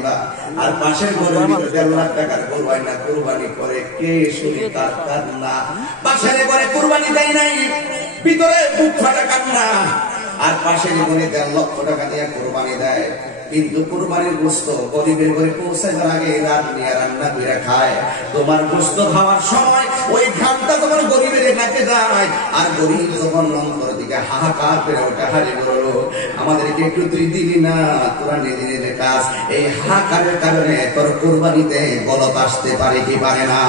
দিবা। আর পাশের ঘরে 1.5 লাখ টাকার গরু আইনা কুরবানি করে কে শুনি তার কান্না। পাশের ঘরে কুরবানি দেয় নাই, ভিতরে বুক ফাটা কান্না। আর পাশের ঘরে 1.5 লক্ষ টাকা দিয়ে কুরবানি দেয়, কিন্তু কুরবানির গোশত গরিবের ঘরে পৌঁছাবার আগে রাত নিয়ে রান্না করে খায়। তোমার গোশত খাওয়ার সময় ওই ঘামটা তোমার গরিবের নাকে যায়, আর গরিব যখন অন্তর দিকে হাহাকার করে ওঠে, হারে বলো আমাদেরকে একটু তুই দিলি না, তোরা নিজে নিজে কাজ। এই হাহাকারের কারণে তোর কুরবানিতে গলত আসতে পারে কি পারে না।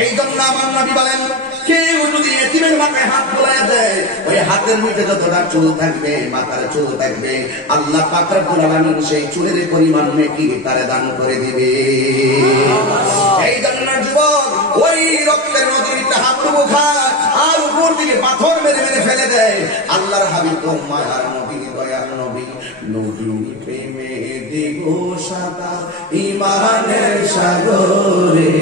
এই জন্য আমার নবী বলেন, কেউ যদি এতিমের মাথায় হাত বোলায় দেয়, ওই হাতের মধ্যে যতটা চুল থাকবে, মাথার চুল থাকবে, আল্লাহ পাক রব্বুল আলামিন সেই চুলের পরিমাণ নেকি তারে দান করে দিবে। এই জন্য যুবক ওই রক্তের নদীতে হাবুডুবু খায় আর উপর দিকে পাথর মেরে মেরে ফেলে দেয়। আল্লাহর হাবিব তো মায়ার নবী, দয়ার নবী, নবী প্রেমে দিব সাঁতার ঈমানের সাগরে,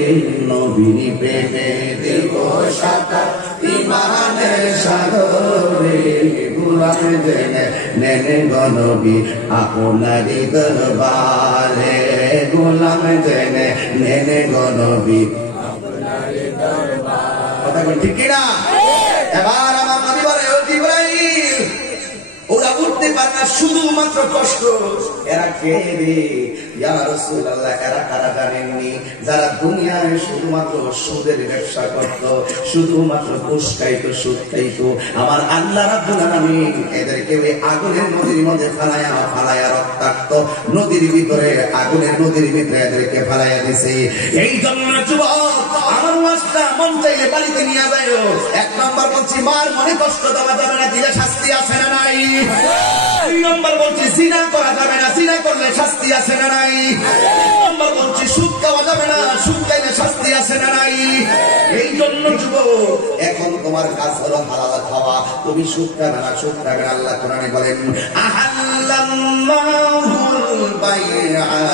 নবী প্রেমে দিব সাঁতার ঈমানের সাগরে, গোলাম জেনে নেনে গো নবী আপনারই দরবারে, গোলাম জেনে নেনে গো নবী আপনারই দরবারে। কথা বল ঠিক কিনা? এবার আমার নবী বলে, ও জিবরাইল, ওরা উঠতে পারে না, শুধুমাত্র কষ্ট। এরা কে রে ইয়া রাসূলুল্লাহ? এরা কারা জানেননি? যারা দুনিয়ায় শুধুমাত্র সুদের ব্যবসা করত, শুধুমাত্র ঘুষ খাইত, সুদ খাইত। আমার আল্লাহ রাব্বুল আলামিন এদেরকে ওই আগুনের নদীর মধ্যে ফালায়া রক্তাক্ত নদীর ভিতরে, আগুনের নদীর ভিতরে এদেরকে ফালাইয়া দিছে। এই জন্য যুবক আমার ওয়াজটা মন চাইলে বাড়িতে নিয়ে যাও। 1 নম্বর বলছি, মার মনে কষ্ট দেওয়া যাবে না, দিলে শাস্তি আছে না নাই? 2 নম্বর বলছি, জিনা করা যাবে না, জিনা করলে শাস্তি আছে না নাই? 3 নম্বর বলছি, সুদ খাওয়া যাবে না, সুদ খাইলে শাস্তি আছে না নাই? এই জন্য যুবক এখন তোমার কাজ হলো হালাল খাওয়া। তুমি সুদ খাবে না, সুদ খাবে না। আল্লাহ কোরআনে বলেন, আহাল্লাল্লাহুল বাই'a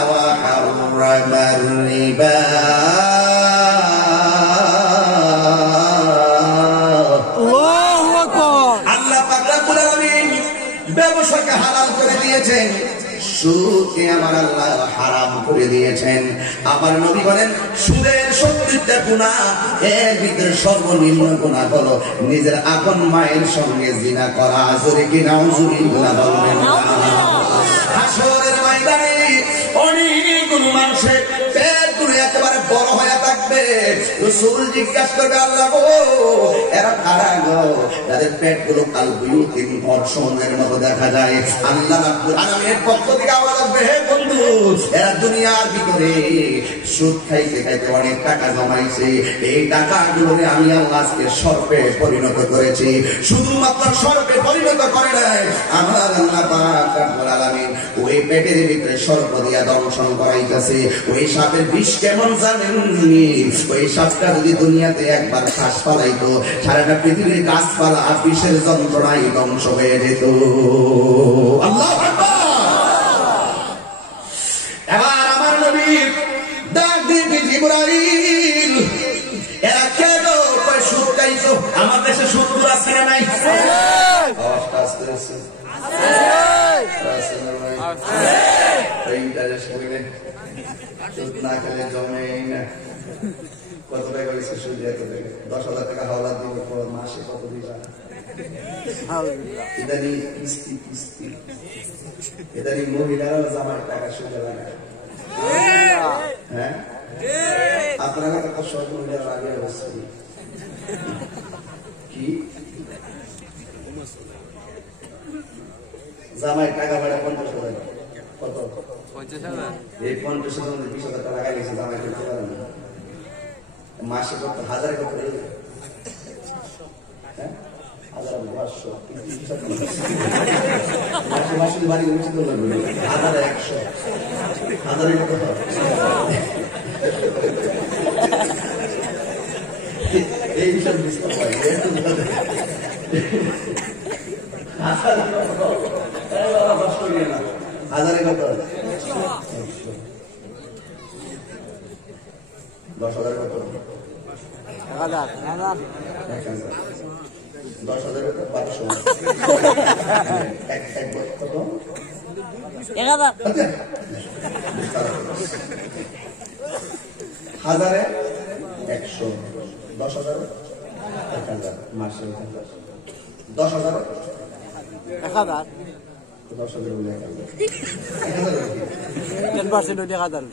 ওয়া হাররামার রিবা। ব্যবসাকে হালাল করে দিয়েছেন, সুদকে আমার আল্লাহ হারাম করে দিয়েছেন। আমার নবী বলেন, সুদের 70টা গুনাহ, এর ভিতরে সর্বনিম্ন গুনাহ হলো নিজের আপন মায়ের সঙ্গে জিনা করা। জোরে কি নাউজুবিল্লাহ বলবেন না? হাসরের ময়দানে অনেকগুলো মানুষের পেট পুরে একেবারে বড় হয়ে থাকবে। রাসূল জিজ্ঞাসা করবে, আল্লাহ গো এরা কারা গো, যাদের পেট গুলো কাল বুয়ুতিন ঘরসমূহের মতো দেখা যায়? আল্লাহ রাব্বুল আলামিনের পক্ষ থেকে আওয়াজ আসবে, হে বন্ধু, এরা দুনিয়ার ভিতরে সুদ খাইতে খাইতে অনেক টাকা জমাইছে। এই টাকাগুলো আমি আল্লাহ আজকে সর্পে পরিণত করেছি। শুধুমাত্র সর্পে পরিণত করে নাই, আমার আল্লাহ পাক রব্বুল আলামিন ওই পেটের ভিতরে সর্প দিয়া দংশন করাইতেছে। ওই সাপের বিষ কেমন জানেননি? ওই সাপটা যদি দুনিয়াতে একবার শ্বাস ফালাইতো, সারাটা পৃথিবীর গাছপালা বিষের যন্ত্রণায় ধ্বংস হয়ে যেত। আল্লাহু আকবার। এবার আমার নবী ডাক দিয়ে জিবরাইল, এরা কেন সুদ খাইছো? আমার দেশে সুদ আছে না নাই? আওয়াজটা আসতে আসতে সুদ না খেলে জমে না। কত টাকা হয়েছে সুদ? 10,000 টাকা হাওলা দিব, মাসে কত দিবা? ইদানি কিস্তি কিস্তি, ইদানি মহিলারাও জামার টাকা সুদে লাগায়। হ্যাঁ, আপনারা কত সব মহিলার আগে অবস্থা কি? জামাই টাকা ভাড়া 50,000, কত? 50,000। এই 50,000 20,000 টাকা লাগাই গেছে, জামাই করতে পারে না। মাসে কত? 1000 কত? হ্যাঁ, 1500। মাসে বাড়ি উচিত লাগবে 1100। 1000 কত? এই সব ডিসকাউন্ট হয়। 1000 কত? 10,000 কত? 10,000 কত? 1200। এক কত? হাজারে 100, 10,000, 1,000 মাসে 10,000, 1,000, 10,000 বলে 10% হইলে 1,000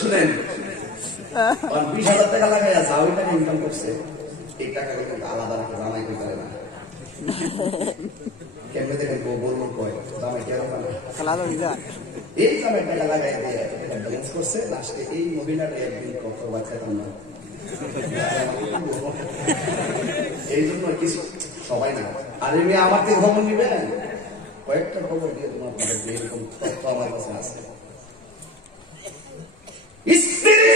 শুনেন 20,000 টাকা লাগাই আছে ওই টাকা ইনকাম করছে এই টাকা কিন্তু আলাদা রাখা জামাই করতে পারে না কেমনে দেখেন বলবো কয় জামাই কেরম আলাদা হয়ে যায় এই জামাই টাকা লাগাই দিয়ে টাকা ব্যালেন্স করছে লাস্টে এই মহিলাটা একদিন কত বাচ্চা কাম না এই জন্য কিছু সবাই না আর এমনি আমার থেকে খবর নিবেন কয়েকটা খবর দিয়ে তোমার এরকম তথ্য আমার কাছে আছে স্ত্রী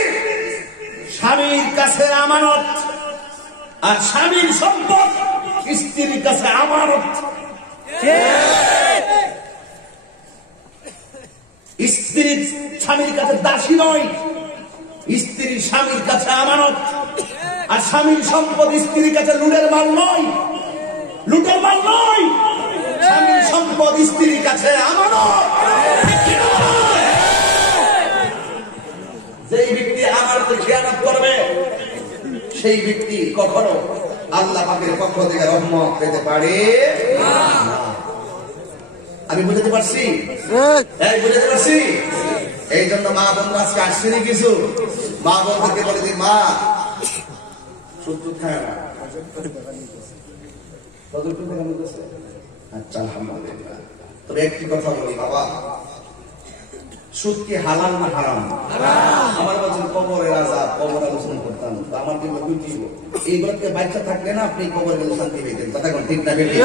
স্বামীর কাছে আমানত আর স্বামীর সম্পদ স্ত্রীর কাছে আমানত স্ত্রী স্বামীর কাছে দাসী নয় স্ত্রী স্বামীর কাছে আমানত আর স্বামীর সম্পদ স্ত্রীর কাছে লুটের মাল নয় লুটের মাল নয় স্বামীর সম্পদ স্ত্রীর কাছে আমানত যেই ব্যক্তি আমানতে খেয়ানত করবে সেই ব্যক্তি কখনো আল্লাহ পাকের পক্ষ থেকে রহমত পেতে পারে না আমি বুঝতে পারছি বুঝতে পারছি এই জন্য মা বোনরা আজকে আসছেনি কিছু মা বোনদেরকে বলে দিন মা সুদ খায় না আচ্ছা আলহামদুলিল্লাহ তবে একটি কথা বলি বাবা সুদ কি হালাল না হারাম আমার বলছেন কবরের আযাব কবর আলোচনা করতাম আমার কিন্তু বুঝি এইগুলোকে বাচ্চা থাকলে না আপনি কবরে গেলে শান্তি পেতেন কথা কোন ঠিক না বেশি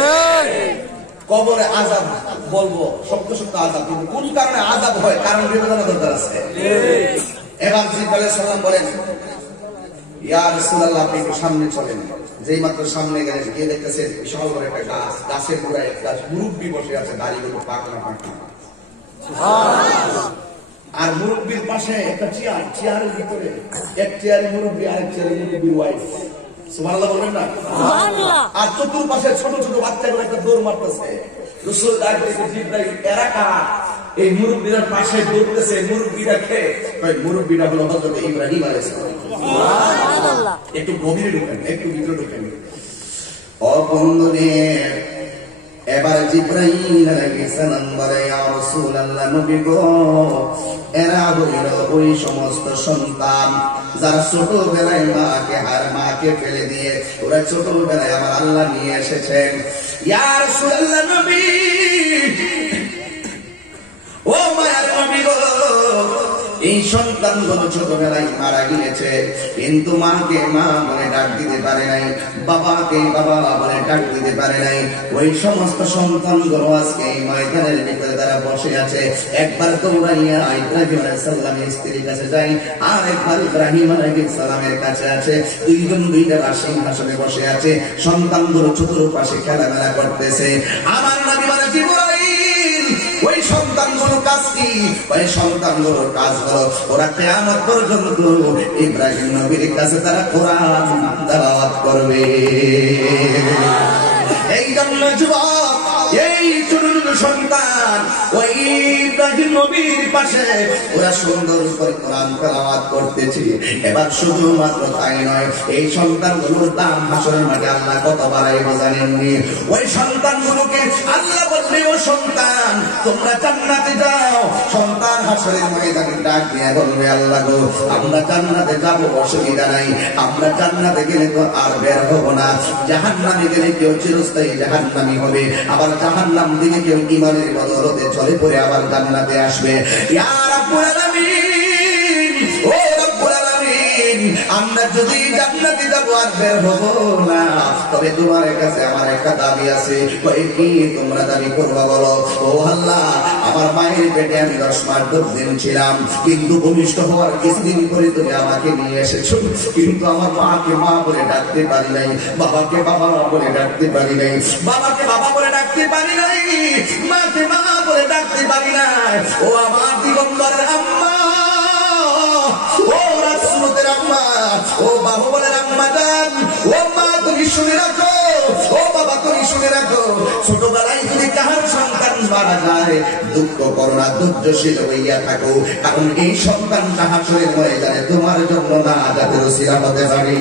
কবরে আযাব বলবো শক্ত শক্ত আযাব কিন্তু কোন কারণে আযাব হয় কারণ বিবেচনা দরকার আছে এবার জিবরাইল আলাইহিস সালাম বলেন ইয়া রাসূলুল্লাহ আপনি একটু সামনে চলেন যেই মাত্র সামনে গেলেন গিয়ে দেখতেছেন বিশাল বড় একটা গাছ গাছের গোড়ায় একটা মুরব্বি বসে আছে দাড়িগুলো পাকনা পাকনা আর মুরব্বির পাশে একটা চেয়ার চেয়ারের ভিতরে এক চেয়ারে মুরব্বি আর এক চেয়ারে মুরব্বির ওয়াইফ সুবহানাল্লাহ বলবেন না সুবহানাল্লাহ আর চতুর্পাশে ছোট ছোট বাচ্চাগুলো একটা দৌড় মারতেছে রাসূল ডাকতেছে জিবরাইল এরা কারা এই মুরব্বিদের পাশে দৌড়তেছে মুরব্বিরা কে কয় মুরব্বিরা হলো হযরত ইব্রাহিম আলাইহিস সালাম সুবহানাল্লাহ একটু গভীরে ঢুকেন একটু ভিতরে ঢুকেন ও বন্ধুরে এবার জিবরাইল আলাইহিস সালাম বলে ইয়া রাসূলুল্লাহ নবী গো এরা হইল ওই সমস্ত সন্তান যারা ছোটবেলায় মাকে ফেলে দিয়ে ওরা ছোটবেলায় আমার আল্লাহ নিয়ে এসেছেন ইয়া রাসূলুল্লাহ নবী ও মায়ার নবী গো এই সন্তানগুলো ছোটবেলায় মারা গিয়েছে কিন্তু মাকে মা বলে ডাক দিতে পারে নাই বাবাকে বাবা বলে ডাক দিতে পারে নাই ওই সমস্ত সন্তানগুলো আজকে এই ময়দানের ভিতরে তারা বসে আছে একবার দৌড়াইয়া ইব্রাহিম আলাইহিস সালামের স্ত্রীর কাছে যাই আর একবার ইব্রাহিম আলাইহিস সালামের কাছে আছে দুইজন দুইটা সিংহাসনে বসে আছে সন্তানগুলো চতুর্পাশে খেলামেলা করতেছে আমার নবী বলে জিবরাইল ওই সন্তানগুলোর কাজ কি ওই সন্তানগুলোর কাজ হলো ওরা কিয়ামত পর্যন্ত ইব্রাহিম নবীর কাছে তারা কোরআন তেলাওয়াত করবে এই জন্য যুবক এই ছোট ছোট সন্তান ওই ইব্রাহিম নবীর পাশে ওরা সুন্দর করে কোরআন তেলাওয়াত করতেছে এবার শুধুমাত্র তাই নয় এই সন্তানগুলোর দাম হাসরের মাঠে আল্লাহ কত বাড়াইবে জানেননি ওই সন্তানগুলোকে আল্লাহ বলবে ও সন্তান তোমরা জান্নাতে যাও সন্তান হাসরের ময়দানে ডাক দিয়ে বলবে আল্লাহ গো আমরা জান্নাতে যাব অসুবিধা নাই আমরা জান্নাতে গেলে তো আর বের হব না জাহান্নামে গেলে কেউ চিরস্থায়ী জাহান্নামী হবে আবার জাহান্নাম থেকে কেউ ঈমানের বদৌলতে চলে পড়ে আবার জান্নাতে আসবে ইয়া রাব্বুল আলামিন ও রাব্বুল আলামিন আমরা যদি জান্নাতে যাব আর বের হব না তবে তোমার কাছে আমার একটা দাবি আছে কই কি তোমরা দাবি করবা বলো ও আল্লাহ আমার মায়ের পেটে আমি 10 মাস 10 দিন ছিলাম কিন্তু ভূমিষ্ঠ হওয়ার কিছুদিন পরে তুমি আমাকে নিয়ে এসেছো কিন্তু আমার মাকে মা বলে ডাকতে পারি নাই বাবাকে বাবা বলে ডাকতে পারি নাই বাবাকে বাবা বলে ডাকতে পারি নাই মাকে মা বলে ডাকতে পারি নাই ও আমার দিগম্বরের আম্মা ও রাসূলের আম্মা ও বাহুবলের আম্মা জান ও মা তুমি শুনে রাখো ও বাবা তুমি শুনে রাখো মারা যায়, দুঃখ করো না, ধৈর্যশীল হইয়া থাকো, কারণ এই সন্তানটা হাসরের ময়দানে তোমার জন্য না যাতে রসিলা হতে পারি।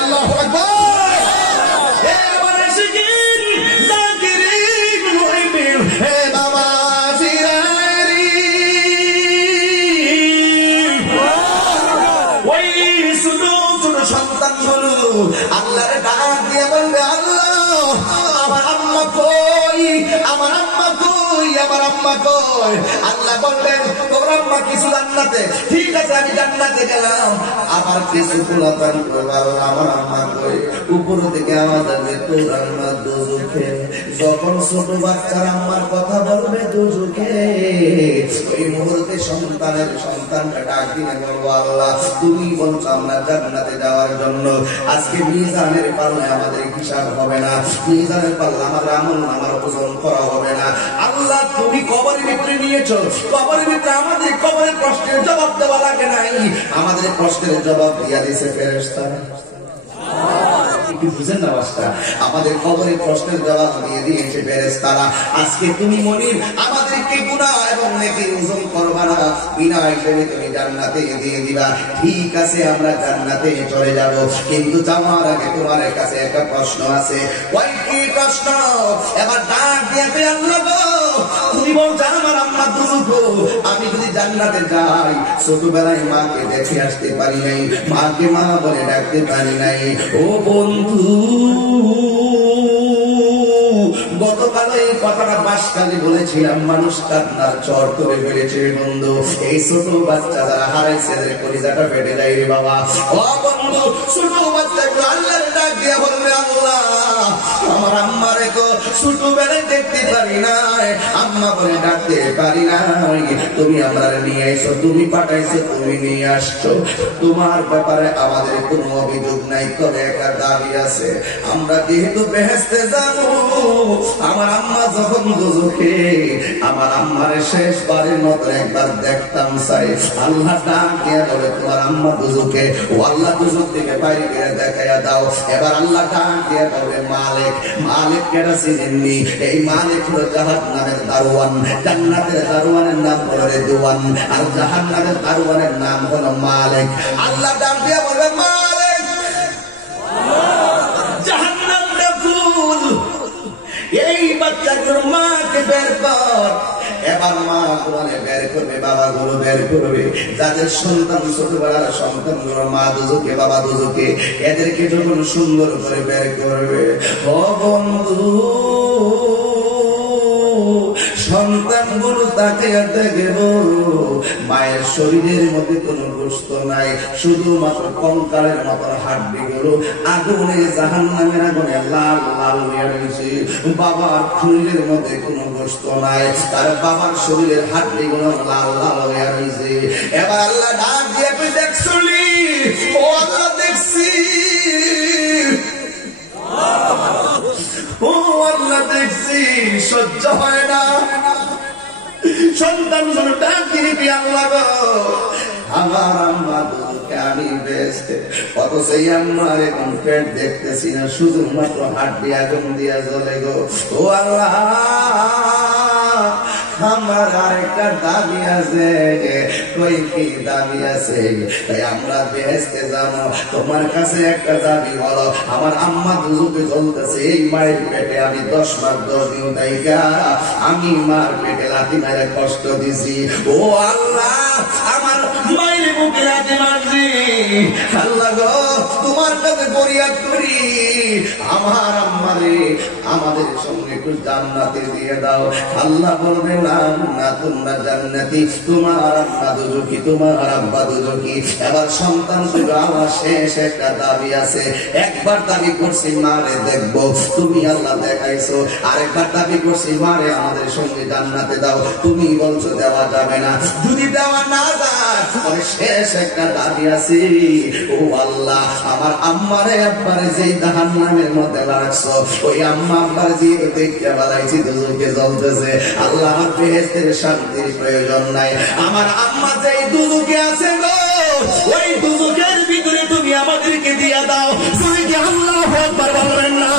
আল্লাহু আকবার। আল্লাহর ডাক দিয়ে বলবে, আল্লাহ আমার আম্মা কই, আমার আম্মা কই, আমার আম্মা কই। আল্লাহ বলবেন, তোর আম্মা কিছু জান্নাতে, ঠিক আছে আমি জান্নাতে গেলাম, আবার কিছু কুলাপান করবার, আমার আম্মা কই। উপর থেকে আওয়াজ আসবে, তোর আম্মা দোজখে। যখন ছোট বাচ্চার আম্মার কথা বলবে দোজখে, ওই মুহূর্তে সন্তানটা ডাক দিয়ে বলবো, আল্লাহ তুমি বলছো আমরা জান্নাতে যাওয়ার জন্য, আজকে মিজানের পাল্লায় আমাদের হিসাব হবে না, মিজানের পাল্লা আমাদের আমলনামার ওজন করা হবে না। আল্লাহ তুমি কবরের ভিতরে নিয়েছো, কবরের ভিতরে আমাদের কবরের প্রশ্নের জবাব দেওয়া লাগে নাই, আমাদের প্রশ্নের জবাব দিয়া দিয়েছে ফেরেশতারা। বুঝেন না বাস্তা, আমাদের কবরের প্রশ্নের জবাব দিয়ে দিয়েছে ফেরেশতারা। আজকে তুমি মনির আমাদেরকে গুনাহ এবং নেকির ওজন করবা না, বিনা হিসেবে তুমি জান্নাতে দিয়ে দিবা। ঠিক আছে আমরা জান্নাতে চলে যাব, কিন্তু যাওয়ার আগে তোমার কাছে একটা প্রশ্ন আছে। ওই কি প্রশ্ন? এবার ডাক দিয়ে আল্লাহ গো, তুমি বলছো আমার আম্মা দুজখো, আমি যদি জান্নাতে যাই, ছোটবেলায় মাকে দেখে আসতে পারি নাই, মাকে মা বলে ডাকতে পারি নাই। ও বন্ধু, গতকাল এই কথাটা বাসকালে বলেছিলাম, মানুষ কান্নার চর করে ফেলেছে বন্ধু। এই ছোট বাচ্চা যারা হারাইছে এদের কলিজাটা ফেটে যায় রে বাবা। ও বন্ধু, ছোট বাচ্চাগুলো আল্লাহর ডাক দিয়ে বলবে, আল্লাহ আমার আম্মারে তো ছোটবেলায় দেখতে পারি নাই, আম্মা বলে ডাকতে পারি নাই, তুমি আমরা নিয়ে এসো, তুমি পাঠাইছো, তুমি নিয়ে আসছো, তোমার ব্যাপারে আমাদের কোনো অভিযোগ নাই, তবে একটা দাবি আছে, আমরা যেহেতু বেহেশতে যাবো, আমার আম্মা যখন দোজখে, আমার আম্মারে শেষবারের মতো একবার দেখতাম চাই। আল্লাহ ডাক দিয়ে বলে, তোমার আম্মা দোজখে, ও আল্লাহ দোজখ থেকে বাইরে গিয়ে দেখাইয়া দাও। এবার আল্লাহ ডাক দিয়ে বলে, মালিক, মালিক কেনা চিনেননি? এই মালিক হলো জাহান্নামের দারোয়ান, জান্নাতের দারোয়ানের নাম হলো রেদওয়ান, আর জাহান্নামের দারোয়ানের নাম হলো মালিক। আল্লাহ ডাক দিয়ে বলবে, মালিক জাহান্নামটা ফুল, এই বাচ্চাগুলোর মাকে বের কর। এবার মা গুলো বের করবে, বাবা গুলো বের করবে, যাদের সন্তান ছোটবেলার সন্তানগুলো মা দুজকে বাবা দুজকে, এদেরকে যখন সুন্দর করে বের করবে, ও বন্ধু সন্তানগুলো তাকে দেখব, মায়ের শরীরের মধ্যে কোনো গোশত নাই, শুধুমাত্র কঙ্কালের মতো হাড্ডিগুলো আগুনে, জাহান্নামের আগুনে লাল লাল হয়ে রয়েছে। বাবার শরীরের মধ্যে কোনো গোশত নাই, তার বাবার শরীরের হাড্ডিগুলো লাল লাল হয়ে রয়েছে। এবার আল্লাহ ডাক দিয়ে, তুই দেখছলি? ও আল্লাহ দেখছি, ও আল্লাহ দেখছি, সহ্য হয় না। সন্তান ডাক দিবি, আল্লাহ গো আমার আম্মা দুজখে আমি বেহেশতে, কত সেই আম্মার এখন পেট দেখতেছি না, শুধুমাত্র হাড্ডি আগুন দিয়া জ্বলে গো। ও আল্লাহ আমার আরেকটা দাবি আছে। কই কি দাবি আছে? তাই আমরা বেহেশতে যাবো, তোমার কাছে একটা দাবি বলো, আমার আম্মা দুজখে জ্বলতেছে, এই মায়ের পেটে আমি 10 মাস 10 দিন থাইকা আমি মার পেটে লাথি মেরে কষ্ট দিছি। ও আল্লাহ আমার মায়ের বুকে লাথি মারছি, আল্লাহ গো তোমার কাছে ফরিয়াদ করি, আমার আম্মারে আমাদের সঙ্গে একটু জান্নাতে দিয়ে দাও। আল্লাহ বলবে, না না তোমরা জান্নাতি, তোমার আম্মা দুজখী, তোমার আব্বা দুজখী। এবার সন্তান শুধু আমার শেষ একটা দাবি আছে, একবার দাবি করছি মারে দেখবো, তুমি আল্লাহ দেখাইছো, আরেকবার দাবি করছি মারে আমাদের সঙ্গে জান্নাতে দাও, তুমি বলছো দেওয়া যাবে না। যদি দেওয়া না যায় তবে শেষ একটা দাবি আছে, ও আল্লাহ আমার আম্মারে আব্বারে যেই জাহান্নামের মধ্যে রাখছো, ওই আম্মা আব্বার যে দেখতে বালাইছি দুজখে জ্বলতেছে, আল্লাহ আমার বেহেশতের শান্তির প্রয়োজন নাই, আমার আম্মা যেই দুজখে আছে গো, ওই দুজখের ভিতরে তুমি আমাদেরকে দিয়া দাও। তুমি কি আল্লাহু আকবার বলবেন না?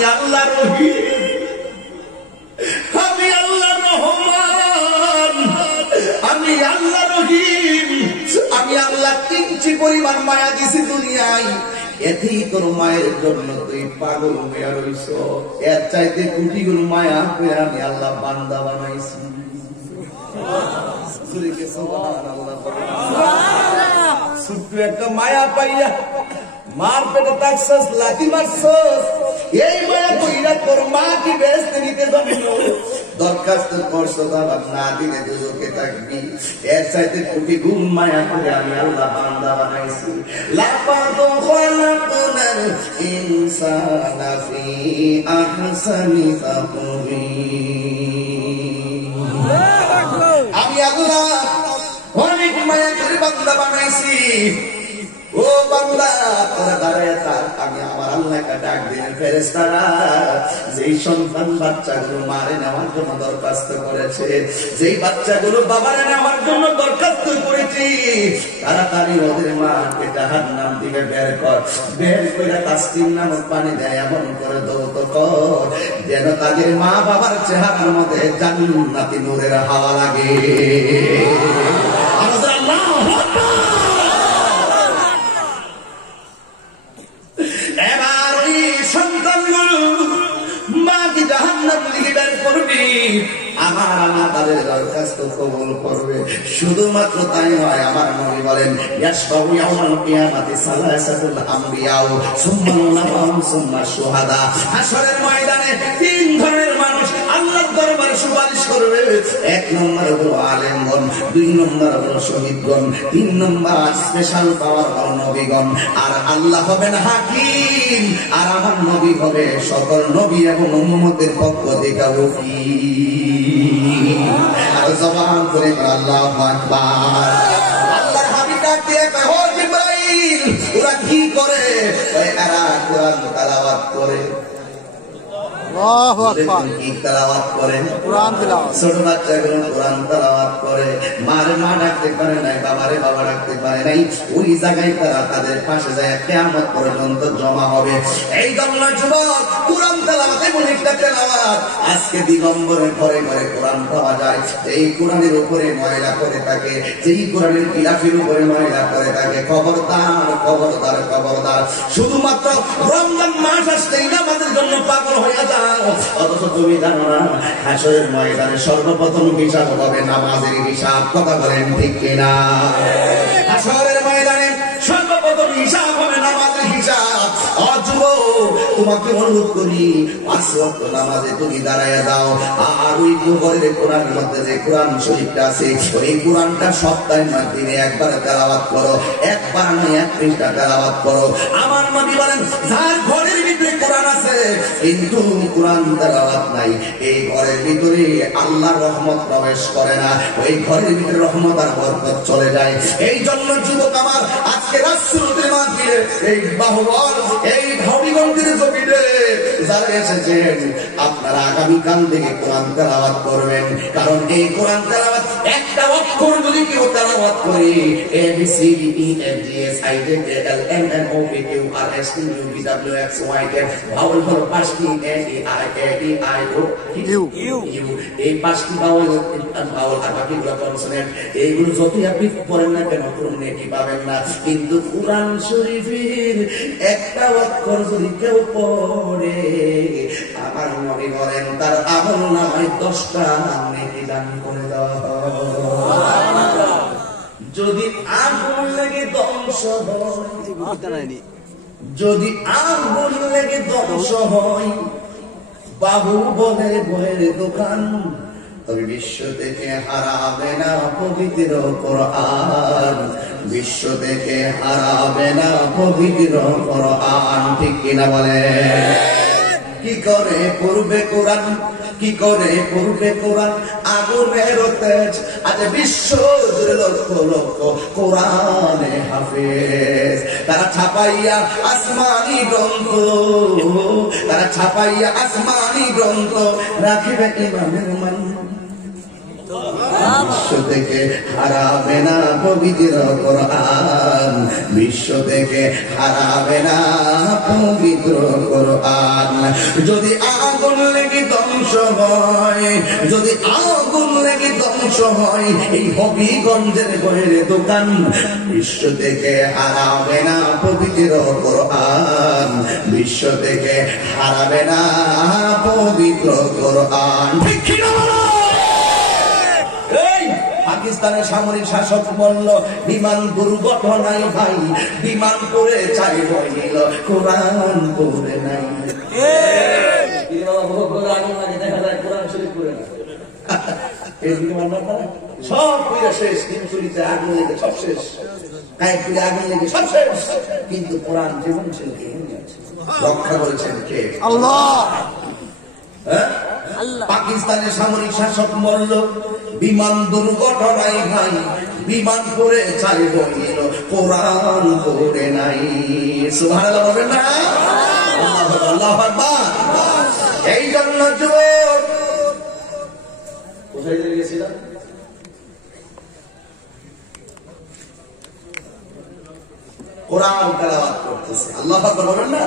আমি আল্লাহ রহিম, আমি আল্লাহ রহমান, আমি আল্লাহ রহিম, আমি আল্লাহ কিঞ্চি পরিমাণ মায়া দিছি দুনিয়ায়, এতেই তোর মায়ের জন্য তুই পাগল হয়ে রইছ। এর চাইতে কোটি গুণ মায়া করে আমি আল্লাহ বান্দা বানাইছি। ছোট্ট একটা মায়া পাইয়া মার পেটে থাকছস, লাথি মারছস, এই মায়া কইরা তোর মা কি বেহেশতে নিতে যাবি না? দরখাস্ত করছস, আবার না দিলে দুজকে থাকবি। এর চাইতে কোটি গুণ মায়া করে আমি আল্লাহ বান্দা বানাইছি। লাকাদ খালাকনাল ইনসানা ফি আহসানি তাকওয়িম। আমি আল্লাহ অনেক মায়া করে বান্দা বানাইছি। ও বান্দা, তোরা দাঁড়ায় থাক, আমি আমার আল্লাহকে ডাক দিলেন, ফেরেশতারা যেই সন্তান বাচ্চাগুলো মারে নেওয়ার জন্য দরখাস্ত করেছে, যেই বাচ্চাগুলো বাবারে নেওয়ার জন্য দরখাস্ত করেছি, তাড়াতাড়ি ওদের মাকে জাহান্নাম থেকে বের কর, বের করে তাসকিন নামক পানি দেয় এমন করে দৌত কর যেন তাদের মা বাবার চেহারার মধ্যে জান্নাতি নূরের হাওয়া লাগে। এবার ওই সন্তানগুলো মাকে জাহান্নাম থেকে বের করবি, আমার আল্লাহ তাদের দরখাস্ত কবুল করবে। শুধুমাত্র তাই নয়, আমার নবী বলেন ইয়াশফাউ ইয়াউমাল কিয়ামাতি সালাসাতুল আমবিয়াউ সুম্মা উলামাউ সুম্মা শুহাদা। হাশরের ময়দানে তিন ধরনের মানুষ আল্লাহর দরবারে সুপারিশ করবে। এক নম্বর হলো আলেমগণ, দুই নম্বর হলো শহীদগণ, তিন নম্বর স্পেশাল পাওয়ার হলো নবীগণ, আর আল্লাহ হবেন হাকিম, আর আমার নবী হবে সকল নবী এবং উম্মতের পক্ষ থেকে ওকিল। আর জবান করে আল্লাহু আকবার। আল্লাহর হাবিব ডাক দিয়ে কয়, ও জিবরাইল, ওরা কি করে? এরা কোরআন তেলাওয়াত করে। আল্লাহু আকবার। কি তেলাওয়াত করে? কোরআন তেলাওয়াত। ছোট বাচ্চাগুলো কোরআন তেলাওয়াত করে। মারে মা ডাকতে পারে নাই, বাবারে বাবা ডাকতে পারে নাই, ওই জায়গায় তারা তাদের পাশে যায় কিয়ামত পর্যন্ত জমা হবে। এই জন্য যুবক, কোরআন তেলাওয়াত এমন একটা তেলাওয়াত, আজকে দিগম্বরে ঘরে ঘরে কোরআন পাওয়া যায়। এই কোরআনের উপরে ময়লা করে থাকে, যেই কোরআনের গিলাফের উপরে ময়লা করে থাকে, খবরদার খবরদার খবরদার। শুধুমাত্র রমজান মাস আসলেই নামাজের জন্য পাগল হয়ে যায়, অথচ তুমি জানো না হাশরের ময়দানে সর্বপ্রথম হিসাব হবে নামাজের হিসাব। কথা বলেন ঠিক কিনা? হাশরের ময়দানে সর্বপ্রথম হিসাব হবে নামাজের হিসাব। অযুব, তোমাকে অনুরোধ করি, 5 ওয়াক্ত নামাজে তুমি দাঁড়ায় যাও, আর ওই ঘরের কোরআনের মধ্যে যে কোরআন শরীফটা আছে, ওই কোরআনটা সপ্তাহে দিনে একবার তেলাওয়াত করো, একবার নয় 1 পৃষ্ঠা তেলাওয়াত করো। আমার নবী বলেন, যার ঘরের ভিতরে কোরআন আছে কিন্তু কোরআন তেলাওয়াত নাই, এই ঘরের ভিতরে আল্লাহর রহমত প্রবেশ করে না, ওই ঘরের ভিতরে রহমত আর বরকত চলে যায়। এই জন্য যুবক আমার, আজকে রাসূলের মাহফিলে এই বাহুবল এই হবিগঞ্জের জমিনে যারা এসেছেন, আপনারা আগামীকাল থেকে কোরআন তেলাওয়াত করবেন, কারণ এই কোরআন তেলাওয়াত একটা অক্ষর যদি কেউ তেলাওয়াত করে, A B C D E F G S I J K L M N O P Q R S T U V W X Y Z, বাউল হলো 5টি, A E I A E I O U। এই 5টি বাউল আর বাকিগুলো consonant. এইগুলো যতই আপনি পড়েন না কেন কোনো নেকি পাবেন না, কিন্তু কোরআন শরীফের একটা অক্ষর যদি কেউ পড়ে, আমার নবী বলেন তার আমলনামায় 10টা নেকি দান করে দাও। যদি আগুন লেগে ধ্বংস হয়, যদি আগুন লেগে ধ্বংস হয় বাবু বলে বইয়ের দোকান, তবে বিশ্ব থেকে হারাবে না পবিত্র কোরআন, বিশ্ব থেকে হারাবে না পবিত্র কোরআন। ঠিক কিনা বলে? কি করে পড়বে কোরআন, কি করে পড়বে কোরআন? আগুনের তেজ, আজ বিশ্ব জুড়ে লক্ষ লক্ষ কোরআনে হাফেজ। তারা ছাপাইয়া আসমানি গ্রন্থ, তারা ছাপাইয়া আসমানি গ্রন্থ রাখিবে ইমামের মান। বিশ্ব থেকে হারাবে না পবিত্র কোরআন, বিশ্ব থেকে হারাবে না পবিত্র কোরআন। যদি আগুন লেগে ধ্বংস হয়, যদি আগুন লেগে ধ্বংস হয় এই হবিগঞ্জের বইয়ের দোকান, বিশ্ব থেকে হারাবে না পবিত্র কোরআন, বিশ্ব থেকে হারাবে না পবিত্র কোরআন। পাকিস্তানের সামরিক শাসক বলল বিমান দুর্ঘটনায় ভাই, বিমান পড়ে চাই বইল কোরআন পড়ে নাই। সব শেষ, কিন্তু আগুন লেগে সব শেষ, আগুন লেগে সব শেষ, কিন্তু কোরআন জীবন ছিল রক্ষা করেছেন কে? আল্লাহ। পাকিস্তানের সামরিক শাসক বলল বিমান দুর্ঘটনায় ভাই, বিমান পড়ে চাই বইল কোরআন পড়ে নাই। সুবহানাল্লাহ বলবেন না? আল্লাহু আকবার। এই জন্য যুবক কোথায় গিয়েছিলাম? কোরআন তেলাওয়াত করতেছে, আল্লাহু আকবার বলেন না?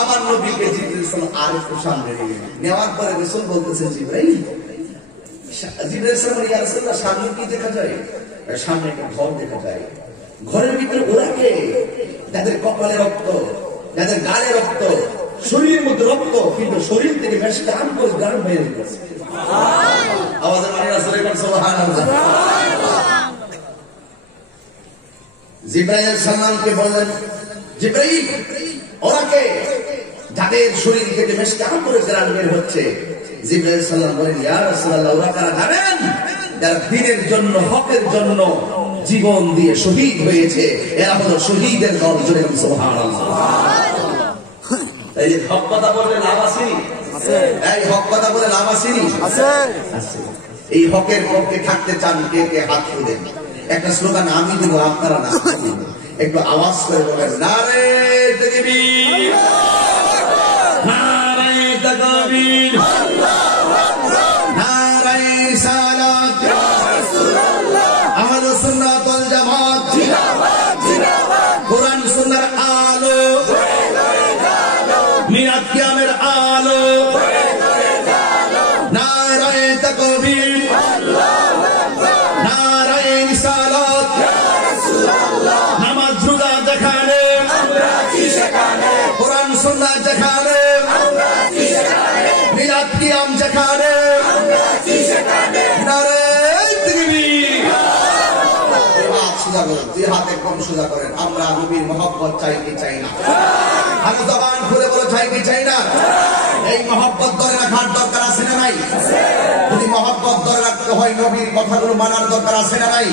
আমার নবীকে জিবরিল সাল্লাল্লাহু আলাইহি ওয়াসাল্লাম সামনে নেওয়ার পরে রাসূল বলতেছেন জিবরাইল, জিবরাইল সাল্লাল্লাহু আলাইহি ওয়াসাল্লাম সামনে কি দেখা যায়? সামনে একটা ঘর দেখা যায়। ঘরের ভিতরে ওরা কে? যাদের কপালে রক্ত, যাদের গালে রক্ত, শরীরের মধ্যে রক্ত, কিন্তু শরীর থেকে বেশ টান করে গান বের হচ্ছে। আওয়াজে মানে রাসূলের সুবহানাল্লাহ। জিবরাইল সাল্লামকে বললেন, জিবরাইল ওরা কে? যাদের শরীর থেকে বেশ টান করে গান বের হচ্ছে। জিবরাইল সাল্লাম বলেন, ইয়া রাসূলুল্লাহ, ওরা কারা জানেন? যারা দ্বীনের জন্য, হকের জন্য জীবন দিয়ে শহীদ হয়েছে, এরা হলো শহীদের দল। জোরে সুবহানাল্লাহ। এই হক কথা বললে লাভ আছে? এই হক কথা বলে লাভ আছে? এই হকের পক্ষে থাকতে চান কে কে হাত তুলেন? একটা স্লোগান আমি দেব, আপনারা না একটু আওয়াজ করে বলেন, নারে তাকবীর, নারে তাকবীর, নারে রিসালাত, আহলে সুন্নাত ওয়াল জামাত জিন্দাবাদ, জিন্দাবাদ। কোরআন সুন্নাহর আলো, মিলাদ কিয়ামের আলো, নারে তাকবীর, আল্লাহু আকবার, নারে রিসালাত, ইয়া রাসূলুল্লাহ। নামাজ রোজা দেখালে আমরা কি শেখালে, কোরআন সুন্নাহ দেখালে আমরা কি শেখালে, মিলাদ কিয়াম দেখালে আমরা কি শেখালে, নারে তাকবীর, হাত সোজা করেন, দুই হাত একদম সোজা করেন। আমরা নবীর মহব্বত চাই কি চাই না? আর জবান খুলে বলে চাই কি চাই না? এই মহব্বত ধরে রাখার দরকার আছে না নাই? যদি মহব্বত ধরে রাখতে হয় নবীর কথাগুলো মানার দরকার আছে না নাই?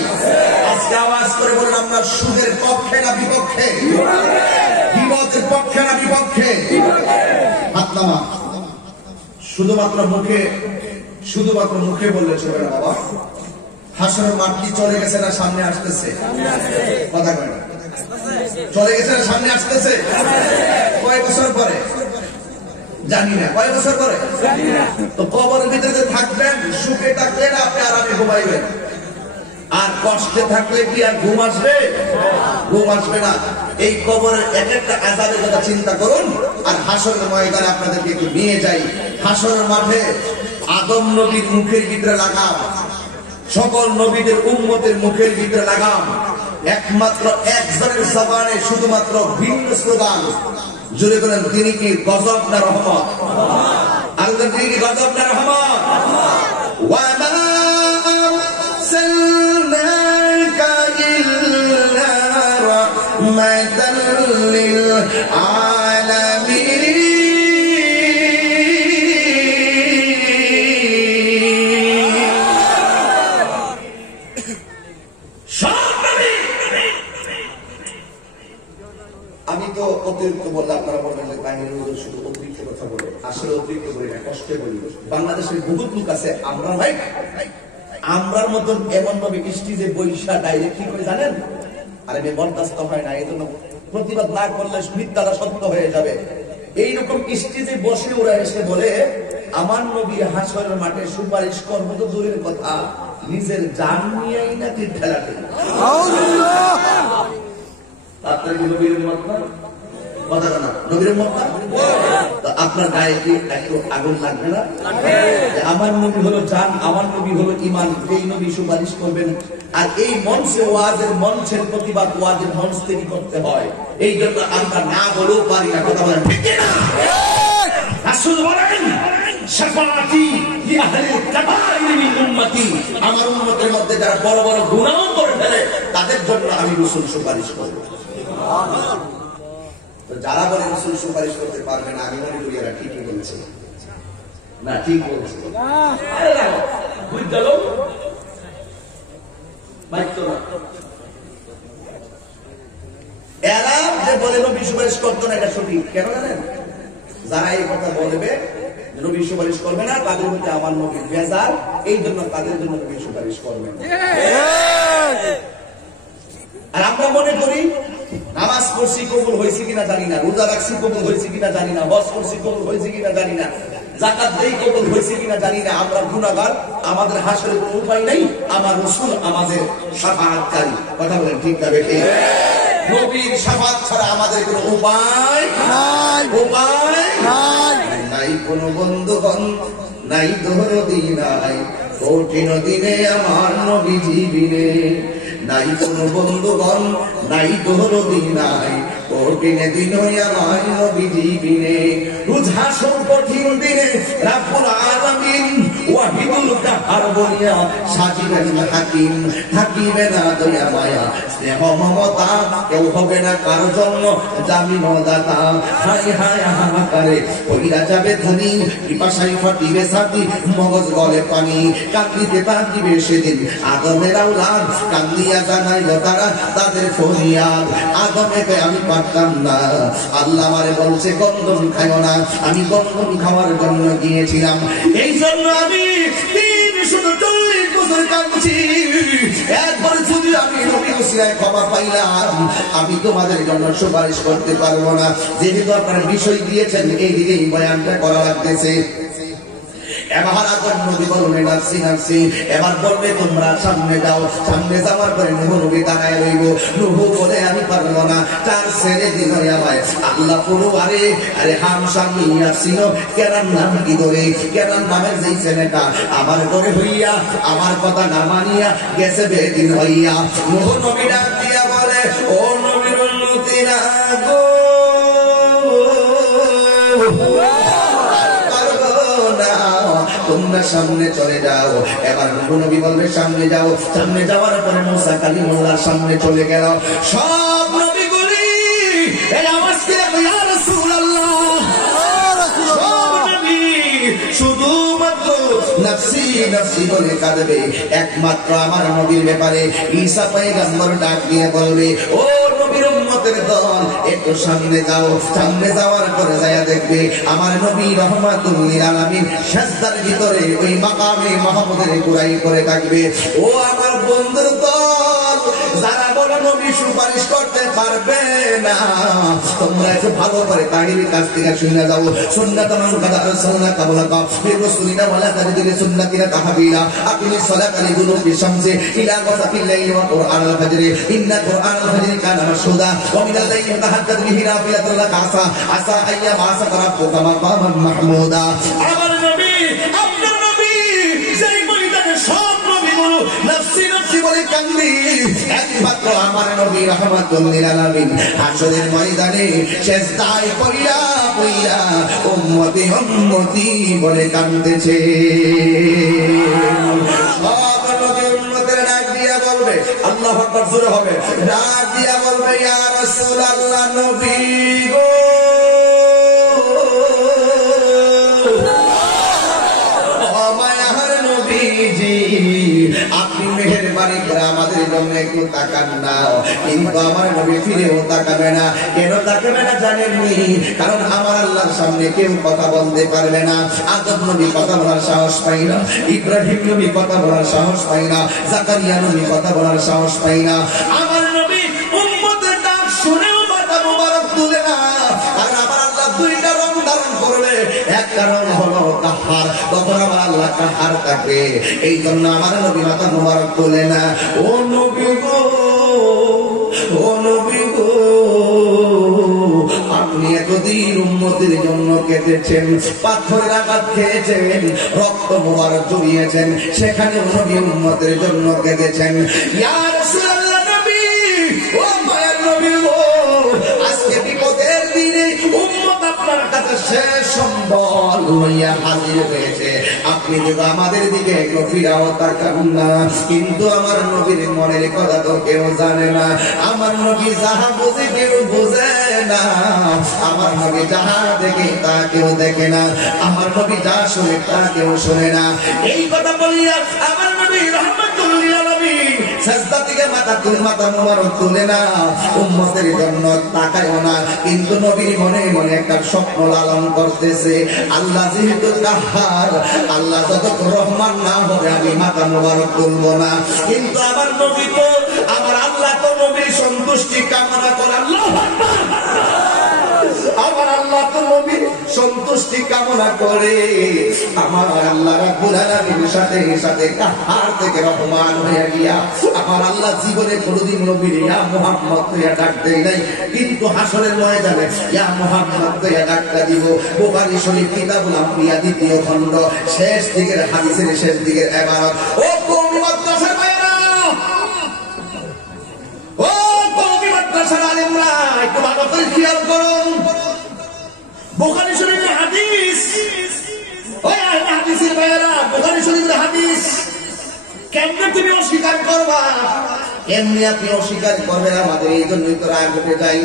আজকে আওয়াজ করে বলেন, আমরা সুদের পক্ষে না বিপক্ষে? বিপদের পক্ষে না বিপক্ষে? হাত নামা। শুধুমাত্র মুখে বললে চলবে না বাবা। হাসরের মাঠ কি চলে গেছে না সামনে আসতেছে? কথা কয় না। চলে গেছে না সামনে আসতেছে? কয় বছর পরে জানি না, কয় বছর পরে তো কবরের ভিতরে থাকবেন, সুখে থাকলে না আপনি আরামে ঘুমাইবেন, আর কষ্টে থাকলে কি আর ঘুম আসবে? ঘুম আসবে না। এই কবরের এক একটা আযাবের কথা চিন্তা করুন। আর হাসরের ময়দানে আপনাদেরকে একটু নিয়ে যাই। হাসরের মাঠে আদম নবীর মুখের ভিতরে লাগাম, সকল নবীদের উম্মতের মুখের ভিতরে লাগাম, একমাত্র একজনের জবানে শুধুমাত্র ভিন্ন স্লোগান। জুড়ে বলেন, তিনি কি গজব না রহমত? আল্লাহ তিনি কি গজব না রহমত? ওয়া মা আরসালনাকা ইল্লা রাহমাতাল লিল আলামিন। আমি তো অতিরিক্ত বললে আপনারা বলবেন যে বাহিনীর শুধু অতিরিক্ত কথা বলে, আসলে অতিরিক্ত বলি না, কষ্টে বলি। বাংলাদেশের বহুত লোক আছে আমরার মতন এমন ভাবে স্টেজে বৈশা ডাইরেক্ট কি করে জানেন? আরে বরদাস্ত হয় না, এই জন্য প্রতিবাদ না করলে মিথ্যাটা সত্য হয়ে যাবে। এইরকম স্টেজে বসে ওরা এসে বলে আমার নবী হাসরের মাঠে সুপারিশ করবো তো দূরের কথা, নিজের জান নিয়েই নাকি ঠেলাতে। আপনার কি নবীর মত না? কথা না নবীর মত না? আপনার গায়ে কি একটু আগুন লাগবে না? আমার নবী হলো জান, আমার নবী হলো ঈমান, এই নবী সুপারিশ করবেন। আর এই মঞ্চে ওয়াজের মঞ্চের প্রতিবাদ ওয়াজের মঞ্চ তৈরি করতে হয়, এই জন্য আমরা না বলেও পারি না। কথা বলেন ঠিক না? রাসূল বলেন শাফাআতি লিআহলিল কাবাইর মিন উম্মতি, আমার উম্মতের মধ্যে যারা বড় বড় গুনাহ করে ফেলে তাদের জন্য আমি রাসূল সুপারিশ করব। সুবহানাল্লাহ। তো যারা বলে রাসূল সুপারিশ করতে পারবে না, আমি মনে করি এরা ঠিকই বলছে না। ঠিক বলছে না? আরে না বুঝতে গেল বাইতো না। এরা যে বলে নবী সুপারিশ করতো না, এটা সঠিক। কেন জানেন? যারা এই কথা বলবে নবী সুপারিশ করবে না, তাদের মধ্যে আমার নবী বেজার, এই জন্য তাদের জন্য নবী সুপারিশ করবে না। আর আমরা মনে করি নামাজ পড়ছি কবুল হয়েছে কিনা জানি না, রোজা রাখছি কবুল হয়েছে কিনা জানি না, হজ করছি কবুল হয়েছে কিনা জানি না, যাকাত দেই কবুল হয়েছে কিনা জানি না। আমরা গুনাহগার, আমাদের হাসরের কোনো উপায় নাই, আমার রাসূল আমাদের শাফাআতকারী। কথা বলেন ঠিক না বেঠিক? নবীর শাফাআত ছাড়া আমাদের কোনো উপায় নাই, উপায় নাই। নাই কোনো বন্ধুগণ, নাই দরদি নাই, কঠিন দিনে আমার নবীজি বিনে। নাই কোনো বন্ধুগণ, নাই দরদি নাই, কঠিন দিনে আমার নবীজি বিনে। রোজা কঠিন দিনে রাব্বুল আলামিন ওয়াহিদুল কাহার বলিয়া সাজিবেন হাকিম, থাকিবে না দয়া মায়া স্নেহ মমতা, কেউ হবে না কারো জন্য জামিনদাতা। হায় হায় হাহাকারে হইয়া যাবে ধনী, পিপাসায় ফাটিবে ছাতি, মগজ গলে পানি, কান্দিতে কান্দিবে সেদিন আদমের আওলাদ, কান্দিয়া জানাইল তারা তাদের ফরিয়াদ। আদমেকে আমি পারতাম না, আল্লাহ আমারে বলছে গন্ধম খাইও না, আমি গন্ধম খাওয়ার জন্য গিয়েছিলাম, এই জন্য আমি 340 বছর কাঁদছি। একবার যদি আমি নবীর উসিলায় ক্ষমা পাইলাম, আমি তোমাদের জন্য সুপারিশ করতে পারবো না। যেহেতু আপনারা বিষয় দিয়েছেন, এই দিকেই বয়ানটা করা লাগতেছে। এবার আদম নবী বলবে নাফসি নাফসি, এবার বলবে তোমরা সামনে যাও। সামনে যাওয়ার পরে নূহ নবী দাঁড়ায় রইব। নূহ বলে আমি পারবো না, তার ছেড়ে দিল আমায়। আল্লাহ পুরো আরে আরে হাম সামি আসছিল, কেনার নাম কি ধরে, কেনার নামের যেই ছেলেটা আমার ঘরে হইয়া আমার কথা না মানিয়া গেছে বেদিন হইয়া। নূহ নবী ডাক দিয়া বলে, ও নবীর উম্মতিরা গো, তোমরা সামনে চলে যাও। এবার নবী বলবে সামনে যাও। সামনে যাওয়ার পরে মুসা কালিমুল্লাহর সামনে চলে গেল। সব নবীগুলি এই আওয়াজ দিয়ে ইয়া রাসূলুল্লাহ, সব নবী শুধুমাত্র নাফসি নাফসি বলে কাঁদবে। একমাত্র আমার নবীর ব্যাপারে ঈসা পয়গম্বর ডাক দিয়ে বলবে, ও নবীর উম্মতের দল, একটু সামনে যাও। সামনে যাওয়ার পরে যায়া দেখবে আমার নবী রহমাতুল লিল আলামিন সাজদার ভিতরে ওই মাকামে মাহমুদের কুরাই করে থাকবে। ও আমার বন্ধুর দল, যারা বলো নবী সুপারিশ করতে পারবে না, তোমরা একটু ভালো করে তাহিরের কাছ থেকে শুনে যাও। সুন্নাতান কাদা রাসূলুল্লাহ কাবলাকা বিরসুলিনা ওয়ালা তাজিদুল সুন্নাতিনা তাহবিলা, আকিমিস সালাতা লিদুলুকি শামসি ইলা ওয়াসাতিল লাইলি ওয়া কুরআনাল ফাজরি, ইন্না কুরআনাল ফাজরি কানা মাশহুদা ওয়া মিনাল লাইলি তাহাজ্জাদ বিহি নাফিলাতুল লাকা আসা আইয়া মাসা রাব্বুকা মাকামান মাহমুদা। আমার নবী, আপনার নবী যেই ময়দানে সব নবীগুলো নাফসি নাফসি বলে কান্দি, একমাত্র আমার নবী রহমাতুল লিল আলামিন হাশরের ময়দানে সিজদায় পড়িয়া পড়িয়া উম্মতি উম্মতি বলে কাঁদতেছে। সব নবী উম্মতের ডাক দিয়া বলবে, আল্লাহু আকবার জোরে হবে, ডাক দিয়া বলবে, ইয়া রাসূলুল্লাহ নবী গো, আপনি মেহেরবানি করে আমাদের জন্য একটু তাকান না। কিন্তু আমার নবী ফিরেও তাকাবে না। কেন তাকাবে না জানেননি? কারণ আমার আল্লাহর সামনে কেউ কথা বলতে পারবে না। আদম নবী কথা বলার সাহস পাই না, ইব্রাহিম নবী কথা বলার সাহস পাই না, জাকারিয়া নবী কথা বলার সাহস পাই না। আমার নবী উম্মতের ডাক শুনেও মাথা মুবারক তুলে না। কারণ আমার আল্লাহ দুইটা রং ধারণ করবে, এক কারণ হলো কাহার, তখন আমার আল্লাহ কাহার থাকে। এই জন্য আমার নবী মাথা মোবারক তোলে না। ও নবী গো, ও নবী গো, আপনি এতদিন উম্মতের জন্য কেঁদেছেন, পাথরের আঘাত খেয়েছেন, রক্ত মোবারক জড়িয়েছেন, সেখানে নবী উম্মতের জন্য কেঁদেছেন। ইয়া রাসূলুল্লাহ নবী, ও মায়ের নবী গো, আজকে বিপদের দিনে উম্মত আপনার কাছে শেষ সম্বল হইয়া হাজির হয়েছে, আপনি যদি আমাদের দিকে একটু ফিরাও তাকান না। কিন্তু আমার নবীর মনের কথা তো কেউ জানে না। আমার নবী যাহা বুঝে কেউ বুঝে না, আমার নবী যাহা দেখে তা কেউ দেখে না, আমার নবী যা শুনে তা কেউ শুনে না। এই কথা বলিয়া আমার নবী রাহমাতুল লিল আলামিন সাজদা থেকে মাথা মোবারক তুলে না, উম্মতের জন্য তাকায়ও না। কিন্তু নবীর মনে মনে একটা স্বপ্ন লালন করতেছে, আল্লাহ যেহেতু কাহার, আল্লাহ যত রহমান না হবে আমি মাথা মোবারক তুলবো না। কিন্তু আমার নবী তো, আমার আল্লাহ তো নবীর সন্তুষ্টি কামনা করে। আল্লাহু আকবার। আমার আল্লাহ তো নবীর সন্তুষ্টি কামনা করে। আমার আল্লাহ রাব্বুল আলামিনের সাথে সাথে কাহার থেকে রহমান হয়ে গিয়া আমার আল্লাহ জীবনে কোনোদিন নবীর ইয়া মুহাম্মদ কইয়া ডাক দেয় নাই, কিন্তু হাসরের ময়দানে ইয়া মুহাম্মদ কইয়া ডাকটা দিব। বুখারী শরীফ কিতাবুল আম্বিয়া 2য় খণ্ড শেষ দিকের হাদিসের শেষ দিকের ইবারত। ও কওমি মাদ্রাসার ভাইরা, ও কওমি মাদ্রাসার আলেমরা, একটু ভালো করে খেয়াল করুন। বুখারী শরীফের হাদিস, ওই হাদিসের ভাইরা, বুখারী শরীফের হাদিস কেমনে তুমি অস্বীকার করবা? এমনি আপনি অস্বীকার করবেন, আমাদের এই জন্যই তো রাগ উঠে যাই,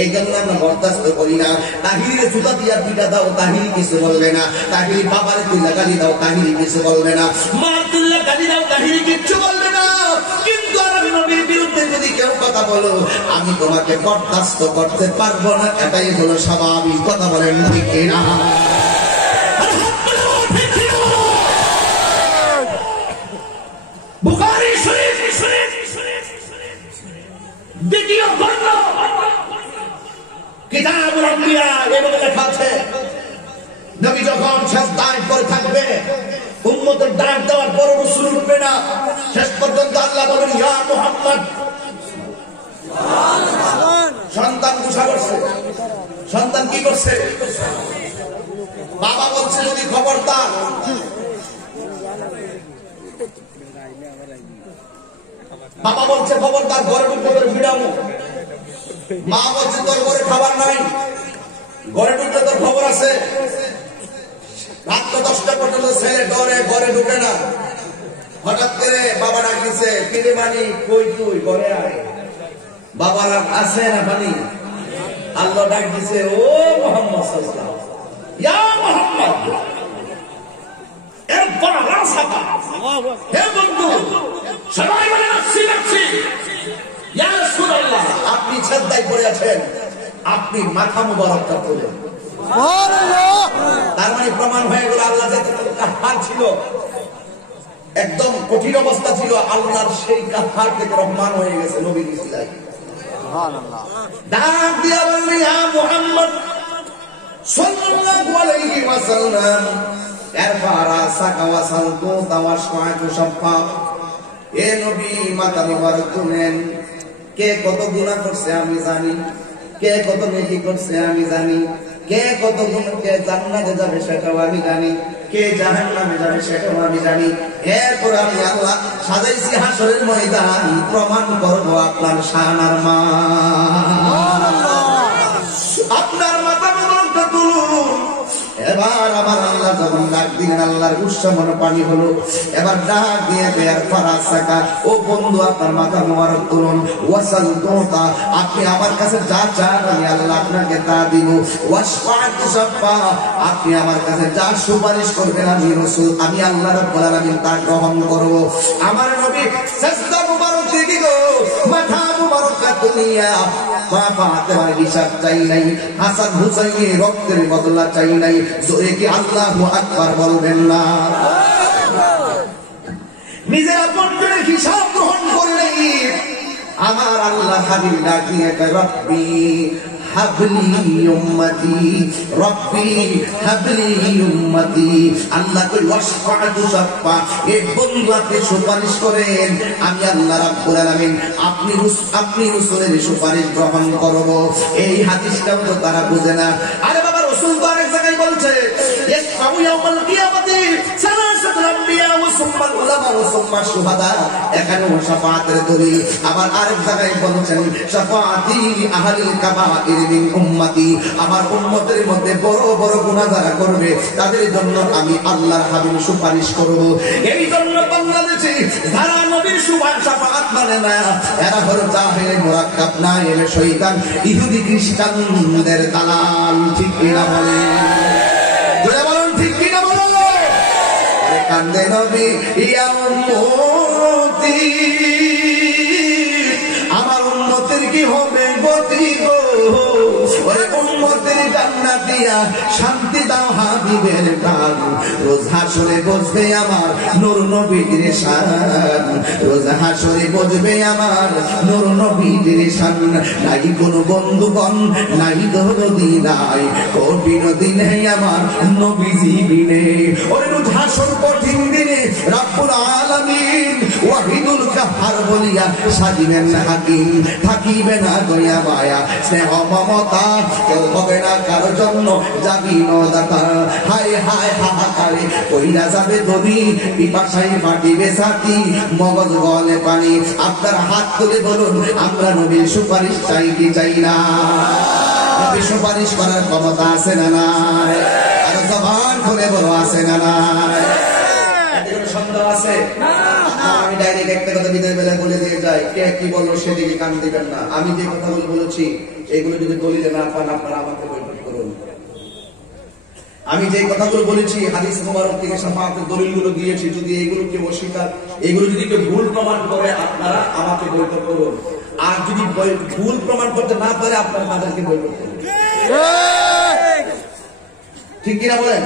এই জন্য আমরা বরদাস্ত করি না। তাহিরে জুতা দিয়া পিটা দাও, তাহিরি কিছু বলবে না। তাহিরি বাবার তুল্লা গালি দাও, তাহিরি কিছু বলবে না। মার তুল্লা গালি দাও, তাহিরি কিচ্ছু বলবে না। কিন্তু আমার নবীর বিরুদ্ধে যদি কেউ কথা বলো, আমি তোমাকে বরদাস্ত করতে পারবো না, এটাই হলো স্বাভাবিক। কথা বলেন ঠিক কিনা? বুখারী শরীফ 2য় খণ্ড কিতাবুল আম্বিয়া এভাবে লেখা আছে, নবী যখন সাজদায় পড়ে থাকবে, উম্মতের ডাক দেওয়ার পর রাসূল উঠবে না, শেষ পর্যন্ত আল্লাহ বলেন ইয়া মুহাম্মদ। সন্তান গুসা করছে, সন্তান কি করছে? বাবা বলছে যদি খবরদার, বাবা বলছে খবরদার ঘরে ঢুকতে তোর ভিড়াবো। মা বলছে তোর ঘরে খাবার নাই, ঘরে ঢুকতে তোর খবর আছে। রাত 10টা পর্যন্ত ছেলে ডরে ঘরে ঢুকে না। হঠাৎ করে বাবা ডাক দিছে, কিরে মানি কই তুই, ঘরে আয়। বাবার আছে না পানি? আল্লাহ ডাক দিছে, ও মুহাম্মদ সাল্লাল্লাহু আলাইহি ওয়াসাল্লাম, ইয়া মুহাম্মদ। এরপর আল্লাহ সাকা, হে বন্ধু, সবাই বলে নাফসি নাফসি। ইয়া রাসূলুল্লাহ, আপনি সাজদায় পড়ে আছেন, আপনি মাথা মুবারকটা তুলেন। তার মানে প্রমাণ হয়ে গেল আল্লাহ যাতে কাহার ছিল, একদম কঠিন অবস্থা ছিল, আল্লাহর সেই কাহার থেকে রহমান হয়ে গেছে নবীর ইসলাম। ডাক দিয়া বললেন ইয়া মুহাম্মদ সাল্লাল্লাহু আলাইহি ওয়াসাল্লাম, এরপর রাসাকা ওয়াসালতু তাওয়াশফাতু শাফা। এ নবী মাথা মুবারক তুলেন। কে কত গুনাহ করছে আমি জানি, কে কত নেকি করছে আমি জানি, কে কত গুণ, কে জান্নাতে যাবে সেটাও আমি জানি, কে জাহান্নামে যাবে সেটাও আমি জানি। এরপর আমি আল্লাহ সাজাইছি হাসরের ময়দান, প্রমাণ করব আপনার শান আর মান। আপনার মাথা মুবারকটা তুলুন। এবার আমার আল্লাহ যখন ডাক দিলেন, আল্লাহর উৎসাহ মনে পানি হলো। এবার ডাক দিয়ে দেয়ার ফারাসাকা, ও বন্ধু আপনার মাথা মোবারক তুলুন। ওয়াসাল তোতা, আপনি আমার কাছে যা চান আমি আল্লাহ আপনাকে তা দিব। ওয়াশফাতু শাফা, আপনি আমার কাছে যা সুপারিশ করবেন আমি রাসূল, আমি আল্লাহ রাব্বুল আলামিন তা গ্রহণ করব। আমার নবী সাজদা মুবারক দিকে গো, মাথা মুবারকটা তুলিয়া ফাতিমার হিসাব চাই নাই, হাসান হুসাইনের রক্তের বদলা চাই নাই। জোরে কি আল্লাহু আকবার বলবেন না? নিজের আপন করে হিসাব গ্রহণ করলেই আমার আল্লাহ হাবিব ডাকিয়ে কয় রব্বি হাবলি উম্মতি রব্বি হাবলি উম্মতি। আল্লাহ কই ওয়াশফা'তু শাফা, এই বন্ধু আপনি সুপারিশ করেন, আমি আল্লাহ রাব্বুল আলামিন আপনি রাসূলের সুপারিশ গ্রহণ করব। এই হাদিসটাও তো তারা বুঝে না। আরে বাবা, রাসূল তো আরেক জায়গায় বলছে ইয়াশফা'ু ইয়াউমাল কিয়ামাতি সালাসাতুল আম্বিয়া ওয়া সুম্মাল উলামা ওয়া সুম্মাশ শুহাদা, এখানেও শাফাআতের দলিল। আবার আরেক জায়গায় বলছেন শাফাআতি আহলিল কাবাইর মিন উম্মতি, আমার উম্মতের মধ্যে বড় বড় গুনাহ যারা করবে তাদের জন্য আমি আল্লাহর হাবিব সুপারিশ করব। এই জন্য বাংলাদেশে যারা নবীর শাফাআত মানে না, এরা হলো জাহেল মুরাক্কাব, না এলে শয়তান, ইহুদি খ্রিস্টানদের দালাল। ঠিক কিনা বলে? বলুন ঠিক কিনা বলো? কান্দে নবী ইয়া উম্মতি, আমার উম্মতের কি হবে গতি গো, ওরে উম্মতের জান্নাত দিয়া শান্তি দাও হাবিবের গান। রোজ হাসরে বসবে আমার নূর নবীর শান, রোজ হাসরে বসবে আমার নূর নবীর শান। নাই কোনো বন্ধুগণ, নাই দরদি, নাই কঠিন দিনে আমার নবীজি বিনে। ওরে রোজ হাসর কঠিন দিনে রব্বুল আলামিন ওয়াহিদুল কাহ্হার বলিয়া সাজিবেন হাকিম, থাকিবে না দয়া মায়া স্নেহ মমতা, কেউ হবে না কারো জন্য যাবি নদাতা। হায় হায় হাহাকারে কইরা যাবে দবি, পিপাসায় ফাটিবে ছাতি, মগজ গলে পানি। আপনার হাত তুলে বলুন, আমরা নবীর সুপারিশ চাই কি চাই না? নবীর সুপারিশ করার ক্ষমতা আছে না নাই? আর জবান খুলে বলো আছে না নাই? সন্দেহ আছে? আমি ডাইরেক্ট একটা কথা বিদায় বেলায় বলে দিয়ে যাই, কে কি বললো সেদিকে কান দিবেন না। আমি যে কথাগুলো বলেছি এগুলো যদি দলিলে না পান, আপনারা আমাকে বৈঠক করুন। আমি যে কথাগুলো বলেছি হাদিস মুবারক থেকে শাফাআতের দলিলগুলো দিয়েছি, যদি এগুলো কেউ অস্বীকার, এগুলো যদি কেউ ভুল প্রমাণ করে, আপনারা আমাকে বৈঠক করুন। আর যদি ভুল প্রমাণ করতে না পারে, আপনারা তাদেরকে বৈঠক করুন। ঠিক কিনা বলেন?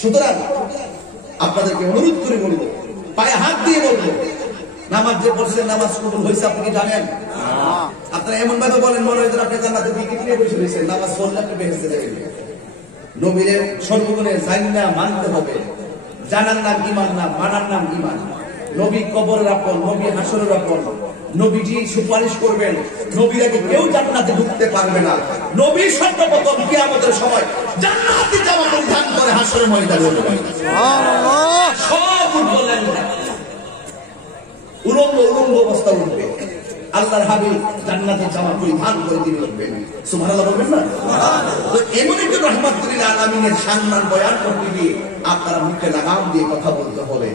সুতরাং আপনাদেরকে অনুরোধ করে বলবো, পায়ে হাত দিয়ে বলবো, নামাজ যে পড়ছেন নামাজ কবুল হয়েছে আপনি কি জানেন? আপনারা এমন ভাবে বলেন মনে হয় আপনি জান্নাতে টিকিট নিয়ে বসে রয়েছেন, নামাজ পড়লে আপনি বেহেশতে যাবেন। নবীর সর্বগুণে জান্না মানতে হবে। জানার নাম ঈমান না, মানার নাম ঈমান। নবী কবরের আপন, নবী হাসরের আপন, নবীজি সুপারিশ করবেন। নবীর আগে কেউ জান্নাতে ঢুকতে পারবে না। নবী সর্বপ্রথম কিয়ামতের সময় জান্নাতে যাওয়া পরিধান করে হাসরের ময়দানে উঠবেন। সুবহানাল্লাহ। সব বলেন উলঙ্গ অবস্থা উঠবে। আল্লাহর হাবিব জান্নাতে জামা পরিধান করে তিনি উঠবেন। সুবহানাল্লাহ বলবেন না? তো এমন একজন রাহমাতুল লিল আলামিনের সম্মান বয়ান করতে গিয়ে আপনারা মুখে লাগাম দিয়ে কথা বলতে হবে।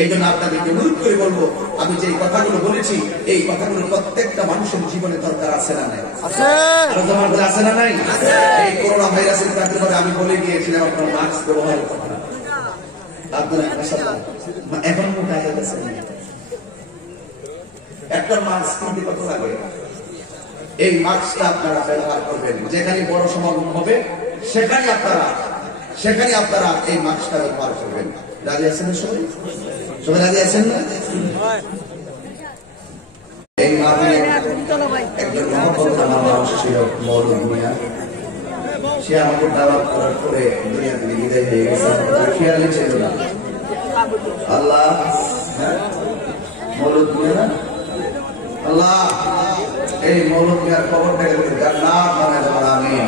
এই জন্য আপনাদেরকে অনুরোধ করে বলবো, আমি যে কথাগুলো বলেছি এই কথাগুলো প্রত্যেকটা মানুষের জীবনে দরকার আছে না নাই? আছে না নাই? এই করোনা ভাইরাসের প্রাদুর্ভাবে আমি বলে গিয়েছিলাম আপনারা মাস্ক ব্যবহার করবেন। আপনারা এখন একটা মাস্ক কিনতে কত লাগে? এই মাস্কটা আপনারা ব্যবহার করবেন। যেখানে বড় সমাগম হবে সেখানে আপনারা এই মাস্কটা ব্যবহার করবেন। রাজি আছেন সবাই? সবাই রাজি আছেন না? এই মাহফিলে একজন মহব্বতের মানুষ ছিল মওলুদ মিয়া। সে আমাকে দাওয়াত করার পরে দুনিয়া থেকে বিদায় হয়ে গেছে, খেয়ালই ছিল না। আল্লাহ মওলুদ মিয়া, আল্লাহ এই মওলুদ মিয়ার কবরটাকে জান্নাত বানায় দেন, আমিন।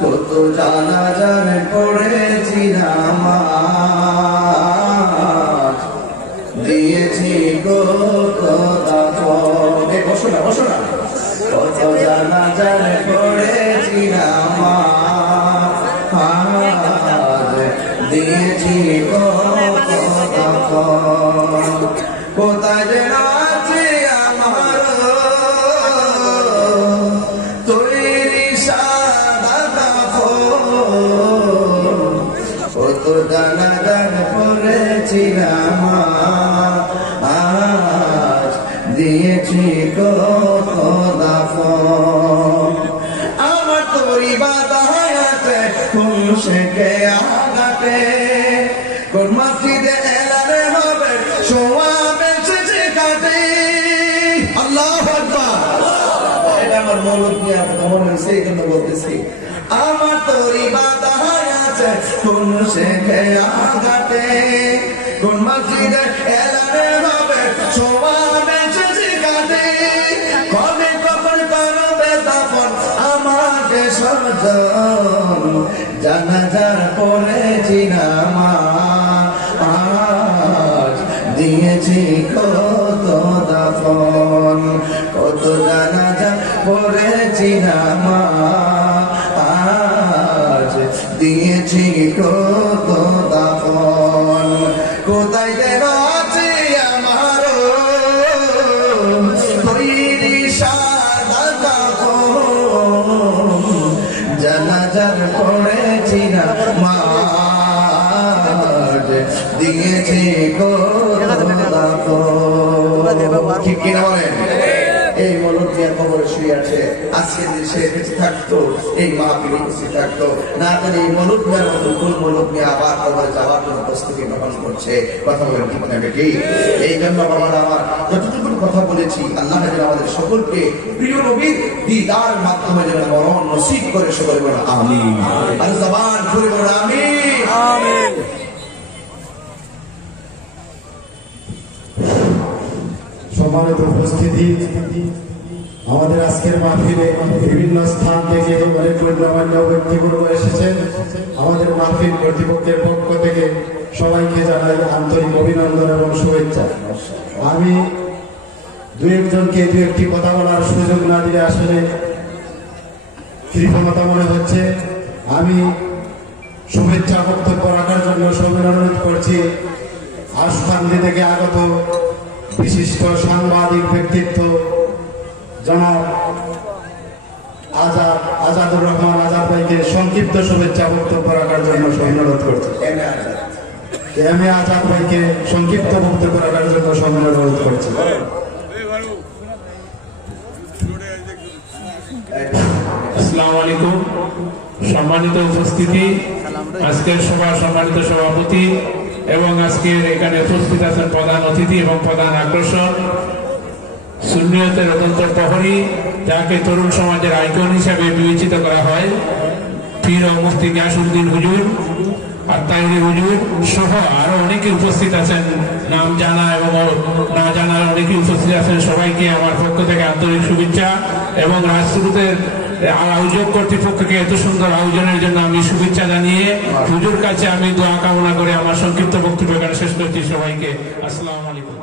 কত জানাজায় পড়েছি নামাজ, দিয়েছি কত দাফন। বসো না। কত জানাজায় পড়েছি নামাজ, দিয়েছি কত দাফন। কোথায় যেন আছে আমার তৈরি সাদা কাফন, কত জানাজায় পড়েছি নামাজ, দিয়েছি কত দাফন। আমার তরি বাদায়াতে খুশকে আগাতে, কোন মসজিদে এলানে হবে সোয়াবে শেষে কাটে। আল্লাহু আকবার। এটা আমার মৌলুদ নিয়ে মনে হয়েছে এই জন্য বলতেছি আমার তোরি বাধা আছে কোন শেখে আঘাতে কোন মসজিদে এলানে হবে সোয়াবে কাটে কবে কখন করবে দাফন আমাকে সজন জানাজার পড়েছি না মা আজ দিয়েছি কত দাফন কত জানাজা পড়েছি না মা আজ দিয়েছি কত দাফন কোথায় যেন আছে আমার তৈরি সাদা দাফন জানাজার পড়েছি না মা দিয়েছি কত দাফন ঠিক কিনা বলেন এই মৌলুদ নিয়ে কবরে শুয়ে আছে আজকের দেশে বেঁচে থাকতো এই মাহফিলে উপস্থিত থাকতো না জানি এই মৌলুদ নেওয়ার মতো কোন মৌলুদ নিয়ে আবার কবরে যাওয়ার জন্য প্রস্তুতি গ্রহণ করছে কথা বলেন ঠিক না বেটি এই জন্য বাবারা আমার যতটুকু কথা বলেছি আল্লাহ যেন আমাদের সকলকে প্রিয় নবীর দিদার মাধ্যমে যেন মরণ নসিব করে সকলে বলেন আমিন আর জবান খুলে বলেন আমিন আমিন। সম্মানিত উপস্থিতি আমাদের আজকের মাহফিলে বিভিন্ন স্থান থেকে অনেক গণ্যমান্য ব্যক্তিবর্গ এসেছেন আমাদের মাহফিল কর্তৃপক্ষের পক্ষ থেকে সবাইকে জানাই আন্তরিক অভিনন্দন এবং শুভেচ্ছা আমি দুই একজনকে দু একটি কথা বলার সুযোগ না দিলে আসলে কৃপণতা মনে হচ্ছে আমি শুভেচ্ছা বক্তব্য রাখার জন্য সবাই অনুরোধ করছি আশফান্দি থেকে আগত বিশিষ্ট সাংবাদিক ব্যক্তিত্ব জনাব আজাদুর রহমান আজাদ ভাইকে সংক্ষিপ্ত শুভেচ্ছা বক্তব্য রাখার জন্য অনুরোধ করছি এম এ আজাদ ভাইকে সংক্ষিপ্ত বক্তব্য রাখার জন্য অনুরোধ করছি আসসালামু আলাইকুম সম্মানিত উপস্থিতি আজকের সভা সম্মানিত সভাপতি এবং আজকের এখানে উপস্থিত আছেন প্রধান অতিথি এবং প্রধান আকর্ষণ সুন্নিয়তের অত্যন্ত প্রহরী যাকে তরুণ সমাজের আইকন হিসেবে বিবেচিত করা হয় পীর ও মুফতি গিয়াসউদ্দিন হুজুর আর তাইরি হুজুর সহ আরো অনেকে উপস্থিত আছেন নাম জানা এবং না জানা অনেকে উপস্থিত আছেন সবাইকে আমার পক্ষ থেকে আন্তরিক শুভেচ্ছা এবং রাজপুতের আয়োজক কর্তৃপক্ষকে এত সুন্দর আয়োজনের জন্য আমি শুভেচ্ছা জানিয়ে হুজুর কাছে আমি দোয়া কামনা করে আমার সংক্ষিপ্ত বক্তব্য এখানে শেষ করছি সবাইকে আসসালামু আলাইকুম।